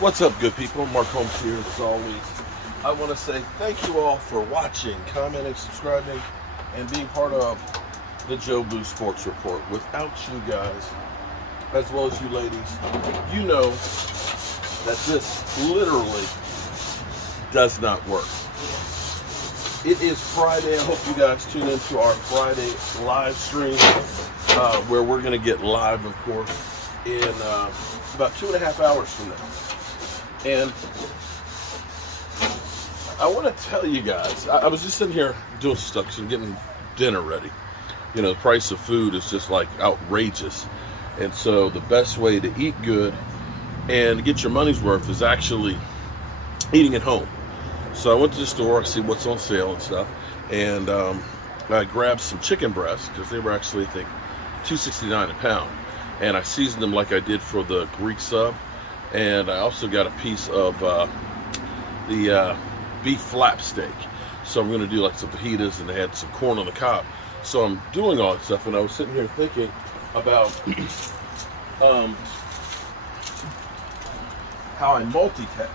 What's up, good people? Mark Holmes here, as always. I want to say thank you all for watching, commenting, subscribing, and being part of the Joe Blue Sports Report. Without you guys, as well as you ladies, you know that this literally does not work. It is Friday. I hope you guys tune into our Friday live stream, where we're going to get live, of course, in about 2.5 hours from now. And I want to tell you guys, I was just sitting here doing stuff and getting dinner ready. You know, the price of food is just like outrageous. And so the best way to eat good and get your money's worth is actually eating at home. So I went to the store, I see what's on sale and stuff, and I grabbed some chicken breasts because they were actually, I think, $2.69 a pound. And I seasoned them like I did for the Greek sub. And I also got a piece of the beef flap steak. So I'm going to do like some fajitas, and they had some corn on the cob. So I'm doing all that stuff, and I was sitting here thinking about how I multitask.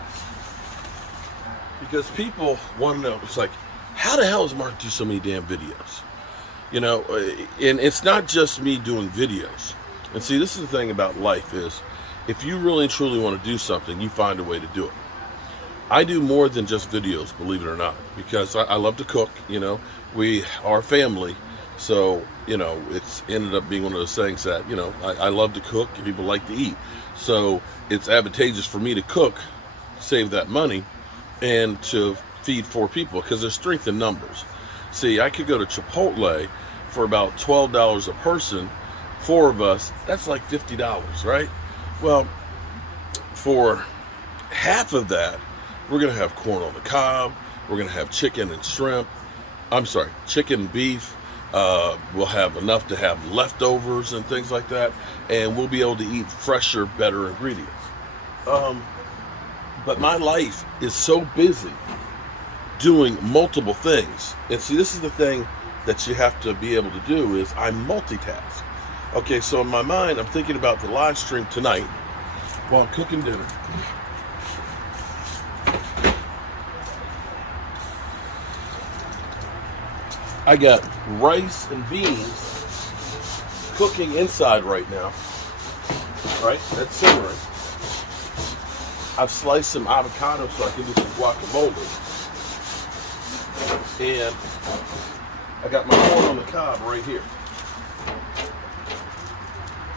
Because people want to know, it's like, how the hell does Mark do so many damn videos? You know, and it's not just me doing videos. And see, this is the thing about life is, if you really and truly want to do something, you find a way to do it. I do more than just videos, believe it or not, because I love to cook. You know, we are family, so, you know, it's ended up being one of those things that, you know, I love to cook and people like to eat. So it's advantageous for me to cook, save that money, and to feed 4 people, because there's strength in numbers. See, I could go to Chipotle for about $12 a person, 4 of us, that's like $50, right? Well, for half of that, we're going to have corn on the cob, we're going to have chicken and shrimp, chicken and beef, we'll have enough to have leftovers and things like that, and we'll be able to eat fresher, better ingredients. But my life is so busy doing multiple things, and see, this is the thing that you have to be able to do, is I multitask. Okay, so in my mind, I'm thinking about the live stream tonight while I'm cooking dinner. I got rice and beans cooking inside right now. Right? That's simmering. I've sliced some avocado so I can do some guacamole. And I got my corn on the cob right here.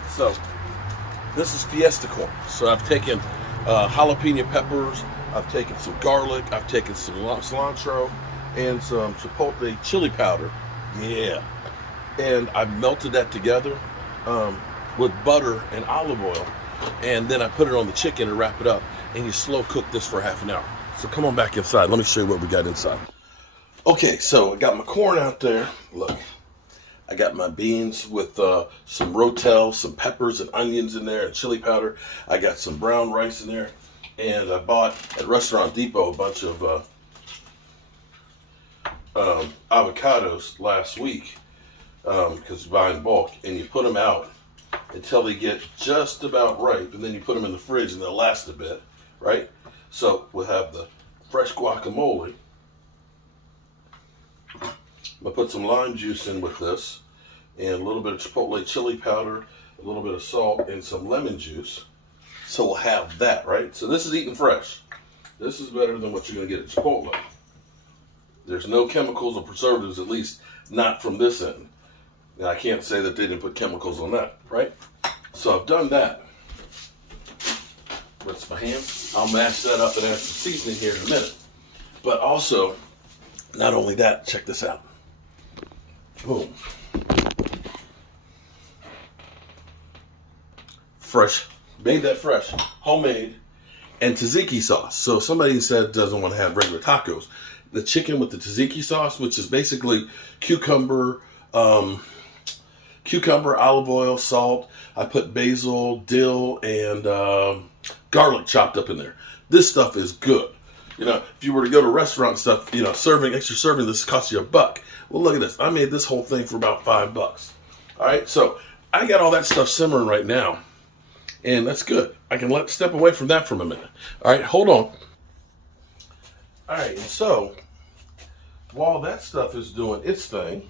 So, this is Fiesta corn. So I've taken jalapeno peppers, I've taken some garlic, I've taken some cilantro, and some chipotle chili powder. Yeah. And I've melted that together with butter and olive oil. And then I put it on the chicken and wrap it up. And you slow cook this for half an hour. So come on back inside. Let me show you what we got inside. Okay, so I got my corn out there. Look. I got my beans with some rotel, some peppers and onions in there, and chili powder. I got some brown rice in there. And I bought at Restaurant Depot a bunch of avocados last week, because you buy in bulk. And you put them out until they get just about ripe. And then you put them in the fridge and they'll last a bit, right? So we'll have the fresh guacamole. I'm going to put some lime juice in with this, and a little bit of chipotle chili powder, a little bit of salt, and some lemon juice. So we'll have that, right? So this is eating fresh. This is better than what you're going to get at Chipotle. There's no chemicals or preservatives, at least not from this end. Now, I can't say that they didn't put chemicals on that, right? So I've done that. Rinse my hands. I'll mash that up and add some seasoning here in a minute. But also, not only that, check this out. Boom. Fresh. Made that fresh. Homemade. And tzatziki sauce. So somebody said doesn't want to have regular tacos. The chicken with the tzatziki sauce, which is basically cucumber, olive oil, salt. I put basil, dill, and garlic chopped up in there. This stuff is good. You know, if you were to go to restaurant and stuff, you know, extra serving, this costs you $1. Well, look at this. I made this whole thing for about $5. All right, so I got all that stuff simmering right now. And that's good. I can step away from that for a minute. All right, hold on. All right, and so while that stuff is doing its thing,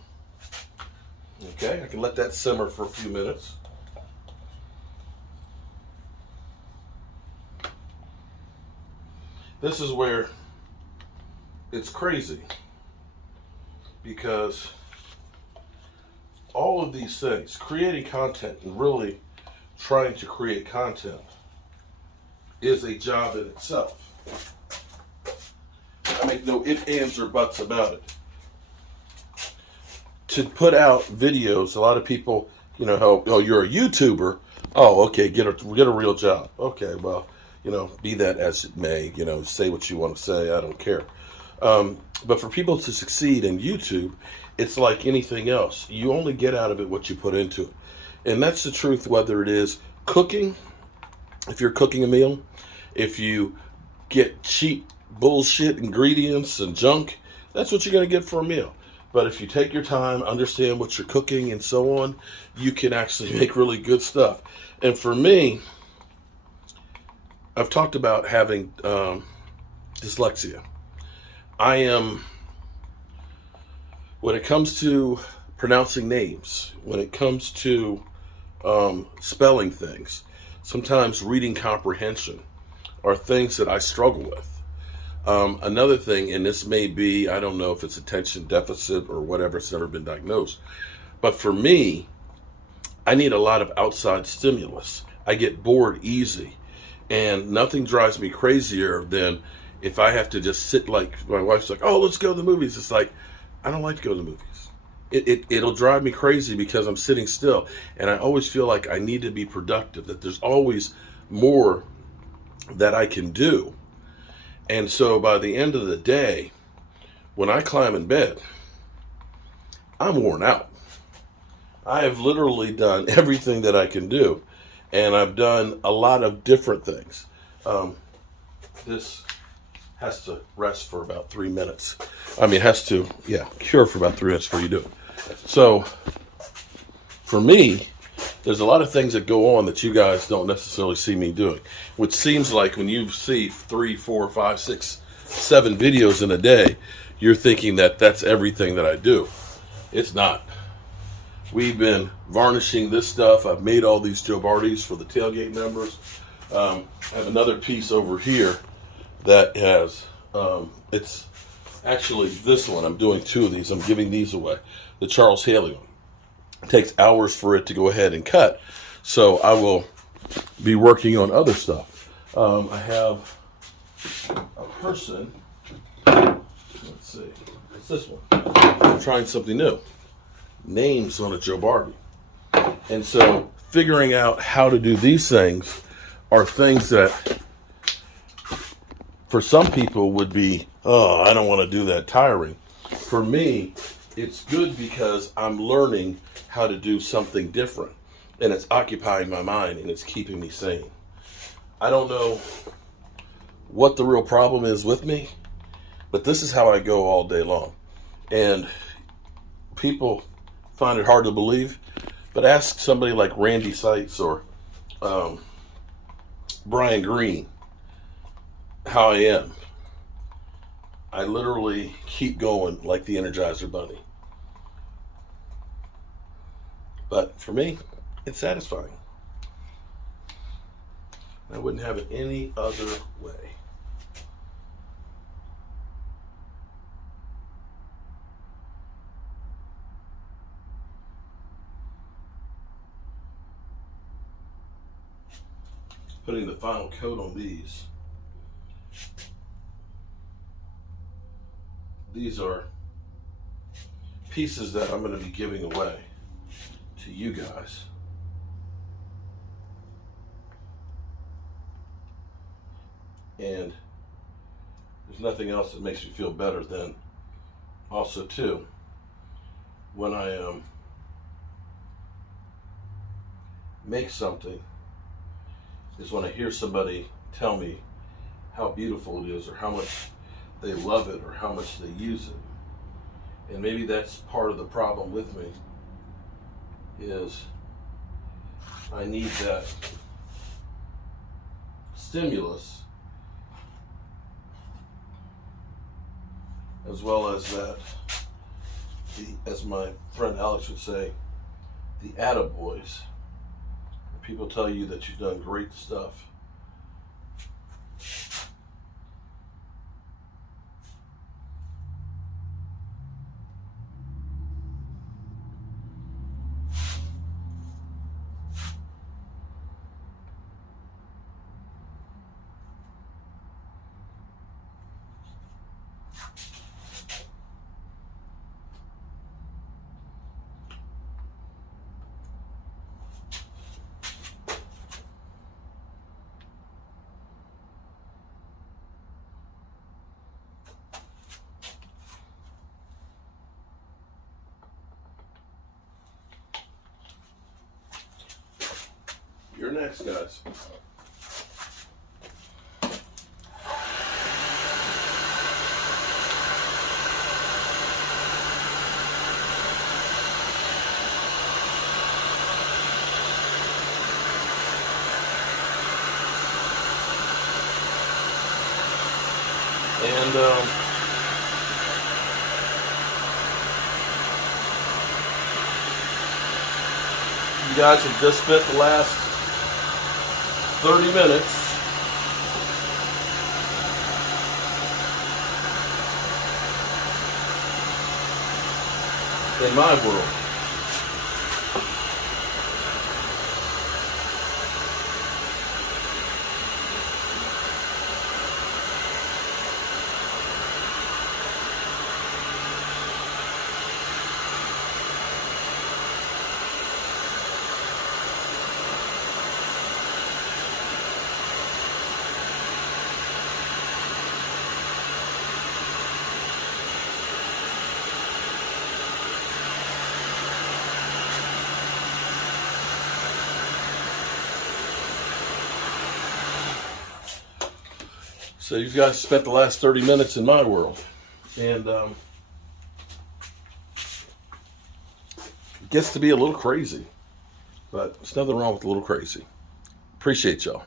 okay, I can let that simmer for a few minutes. This is where it's crazy, because all of these things, creating content and really trying to create content, is a job in itself. I make no ifs, ands, or buts about it. To put out videos, a lot of people, oh, you're a YouTuber. Oh, okay, get a real job. Okay, well, be that as it may, say what you want to say. I don't care. But for people to succeed in YouTube, it's like anything else. You only get out of it what you put into it. And that's the truth, whether it is cooking, if you're cooking a meal, if you get cheap bullshit ingredients and junk, that's what you're going to get for a meal. But if you take your time, understand what you're cooking and so on, you can actually make really good stuff. And for me, I've talked about having dyslexia. When it comes to pronouncing names, when it comes to spelling things, sometimes reading comprehension are things that I struggle with. Another thing, and this may be, I don't know if it's attention deficit or whatever, it's never been diagnosed, but for me, I need a lot of outside stimulus. I get bored easy, and nothing drives me crazier than if I have to just sit, like my wife's like, oh, let's go to the movies. It's like, I don't like to go to the movies. It'll drive me crazy because I'm sitting still, and I always feel like I need to be productive, that there's always more that I can do. And so by the end of the day, when I climb in bed, I'm worn out. I have literally done everything that I can do, and I've done a lot of different things. This has to rest for about 3 minutes. Cure for about 3 minutes before you do it. So for me, there's a lot of things that go on that you guys don't necessarily see me doing, which seems like when you see 3, 4, 5, 6, 7 videos in a day, you're thinking that that's everything that I do. It's not. We've been varnishing this stuff. I've made all these Joe Bardis for the tailgate members. I have another piece over here that has, it's actually this one. I'm doing 2 of these. I'm giving these away. The Charles Haley one. It takes hours for it to go ahead and cut. So I will be working on other stuff. I have a person, let's see, it's this one. I'm trying something new. Names on a Joe Barbie. And so figuring out how to do these things are things that for some people would be, oh, I don't want to do that, tiring. For me, it's good because I'm learning how to do something different, and it's occupying my mind and it's keeping me sane. I don't know what the real problem is with me, but this is how I go all day long. And people find it hard to believe, but ask somebody like Randy Seitz or Brian Green how I am. I literally keep going like the Energizer Bunny. But for me, it's satisfying. I wouldn't have it any other way. Putting the final coat on these. These are pieces that I'm going to be giving away to you guys. And there's nothing else that makes me feel better than also too when I make something is when I hear somebody tell me how beautiful it is or how much they love it or how much they use it. And maybe that's part of the problem with me is I need that stimulus, as well as that, as my friend Alex would say, the attaboys. People tell you that you've done great stuff. You're next, guys. And you guys have just spent the last 30 minutes in my world. So you guys spent the last 30 minutes in my world. And it gets to be a little crazy. But there's nothing wrong with a little crazy. Appreciate y'all.